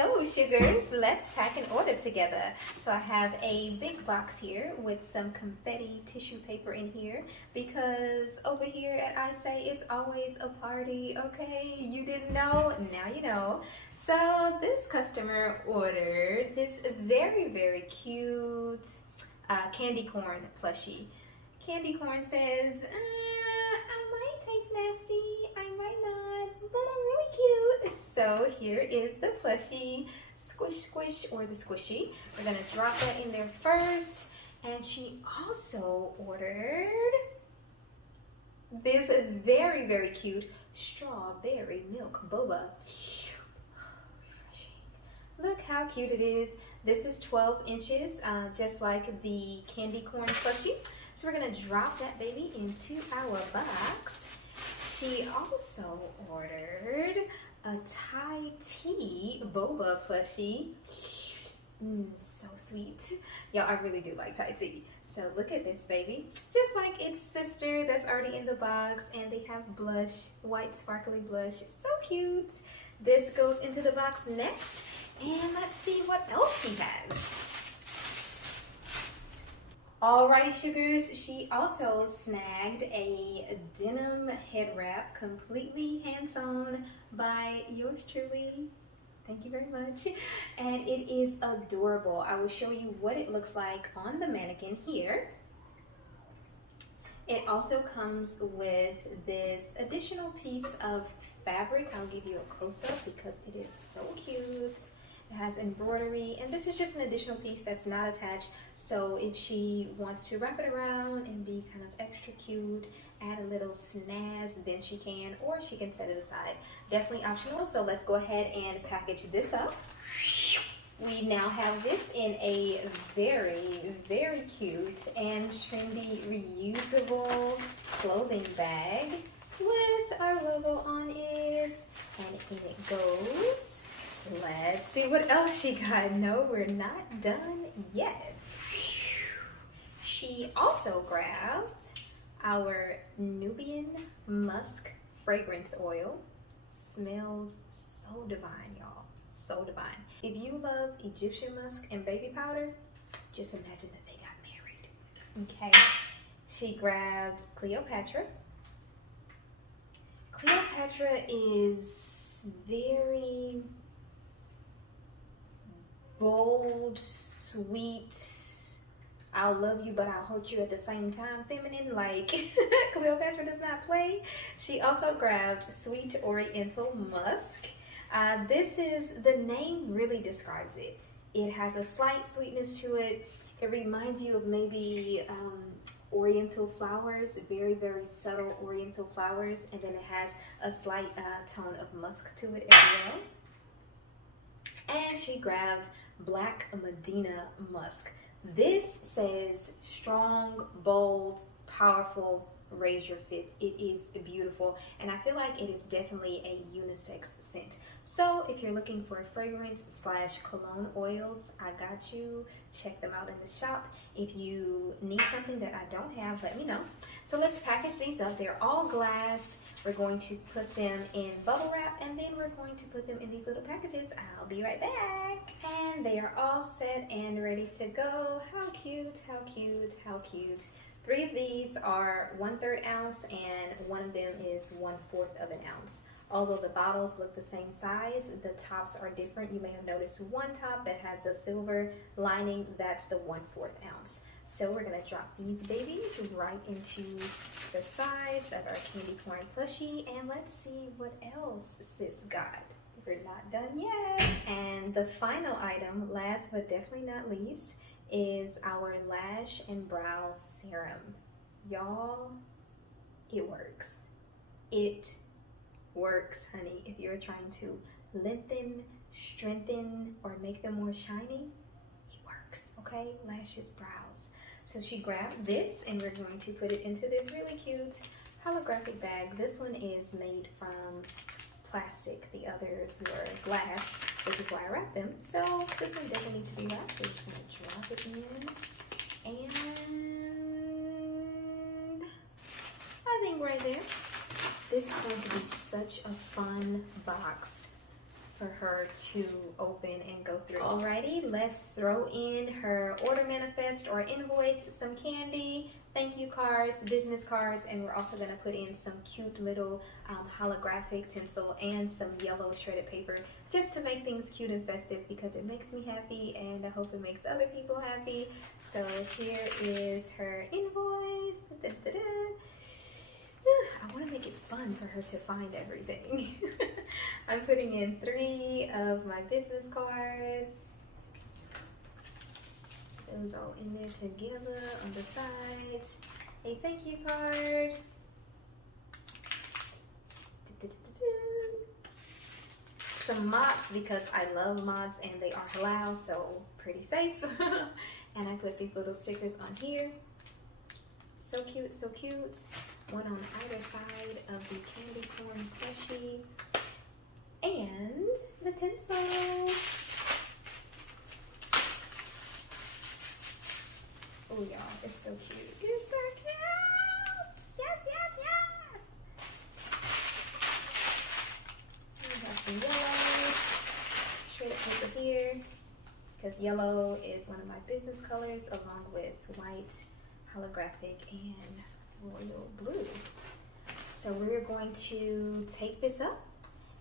Hello sugars, let's pack an order together. So I have a big box here with some confetti tissue paper in here because over here at I Say it's always a party, okay? You didn't know? Now you know. So this customer ordered this very cute candy corn plushie. Candy corn says, I might taste nasty, I might not, but I'm really cute. So here is the plushie, squish, or the squishy. We're gonna drop that in there first. And she also ordered this very cute strawberry milk boba. Refreshing. Look how cute it is. This is 12 inches, just like the candy corn plushie. So we're gonna drop that baby into our box. She also ordered a Thai tea boba plushie. So sweet. Y'all, I really do like Thai tea. So look at this baby. Just like its sister that's already in the box, and they have blush, white sparkly blush. So cute. This goes into the box next, and let's see what else she has. Alrighty sugars, she also snagged a denim head wrap, completely hand-sewn by yours truly. Thank you very much. And it is adorable. I will show you what it looks like on the mannequin here. It also comes with this additional piece of fabric. I'll give you a close-up because it is so cute. It has embroidery, and this is just an additional piece that's not attached. So if she wants to wrap it around and be kind of extra cute, add a little snazz, then she can, or she can set it aside. Definitely optional. So let's go ahead and package this up. We now have this in a very cute and trendy reusable clothing bag with our logo on it, and in it goes. Let's see what else she got. No, we're not done yet. She also grabbed our Nubian Musk fragrance oil. Smells so divine, y'all. So divine. If you love Egyptian musk and baby powder, just imagine that they got married. Okay. She grabbed Cleopatra. Cleopatra is very bold, sweet, I'll love you but I'll hurt you at the same time, feminine, like Cleopatra does not play. She also grabbed sweet Oriental musk. This is, the name really describes it. It has a slight sweetness to it. It reminds you of maybe Oriental flowers, very subtle Oriental flowers, and then it has a slight tone of musk to it as well. And she grabbed Black Medina musk. This says strong, bold, powerful, raise your fist. It is beautiful, and I feel like it is definitely a unisex scent. So if you're looking for fragrance / cologne oils, I got you. Check them out in the shop. If you need something that I don't have, let me know. So let's package these up. They're all glass. We're going to put them in bubble wrap, and then we're going to put them in these little packages. I'll be right back. And they are all set and ready to go. How cute, how cute, how cute. 3 of these are 1/3 ounce, and one of them is 1/4 of an ounce. Although the bottles look the same size, the tops are different. You may have noticed one top that has the silver lining, that's the 1/4 ounce. So we're gonna drop these babies right into the sides of our candy corn plushie, and let's see what else sis got. We're not done yet. And the final item, last but definitely not least, is our Lash and Brow Serum. Y'all, it works. It works, honey. If you're trying to lengthen, strengthen, or make them more shiny, it works, okay? Lashes, brows. So she grabbed this, and we're going to put it into this really cute holographic bag. This one is made from plastic. The others were glass, which is why I wrapped them. So this one doesn't need to be wrapped. We're just going to drop it in, and I think right there. This is going to be such a fun box for her to open and go through. Alrighty, let's throw in her order manifest or invoice, some candy, thank you cards, business cards, and we're also going to put in some cute little holographic tinsel and some yellow shredded paper just to make things cute and festive because it makes me happy and I hope it makes other people happy. So here is her invoice. Da, da, da. I want to make it fun for her to find everything. I'm putting in 3 of my business cards. Those all in there together on the side. A thank you card. Some mods because I love mods and they are halal, so pretty safe. And I put these little stickers on here. So cute, so cute. One on either side of the candy corn plushie. And the tinsel. Oh y'all, it's so cute. It's so cute. Yes, yes, yes. We have some yellow shredded paper here because yellow is one of my business colors along with white, holographic, and royal blue. So we're going to take this up.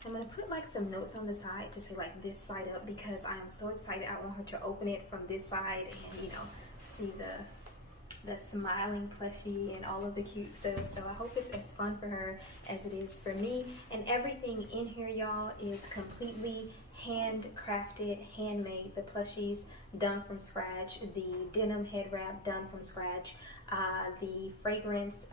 I'm going to put like some notes on the side to say like this side up because I am so excited. I want her to open it from this side and, you know, see the smiling plushie and all of the cute stuff. So I hope it's as fun for her as it is for me. And everything in here, y'all, is completely handcrafted, handmade. The plushies done from scratch, the denim head wrap done from scratch, the fragrance,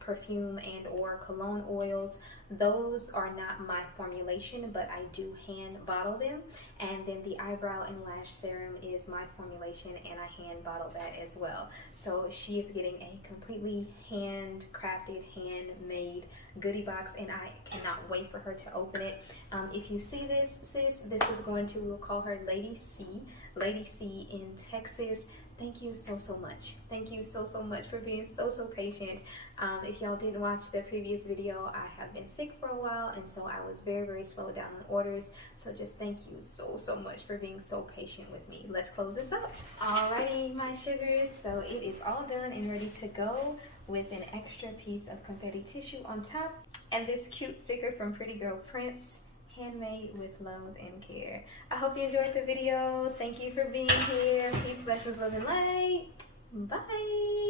perfume and or cologne oils, those are not my formulation, but I do hand bottle them. And then the eyebrow and lash serum is my formulation and I hand bottle that as well. So she is getting a completely handcrafted, handmade goodie box and I cannot wait for her to open it. If you see this, sis, this is going to, we'll call her Lady C in Texas. Thank you so much. Thank you so much for being so patient. If y'all didn't watch the previous video, I have been sick for a while and so I was very slow down on orders. So just thank you so much for being so patient with me. Let's close this up. Alrighty, my sugars, so it is all done and ready to go with an extra piece of confetti tissue on top and this cute sticker from Pretty Girl Prince. Handmade with love and care. I hope you enjoyed the video. Thank you for being here. Peace, blessings, love, and light. Bye.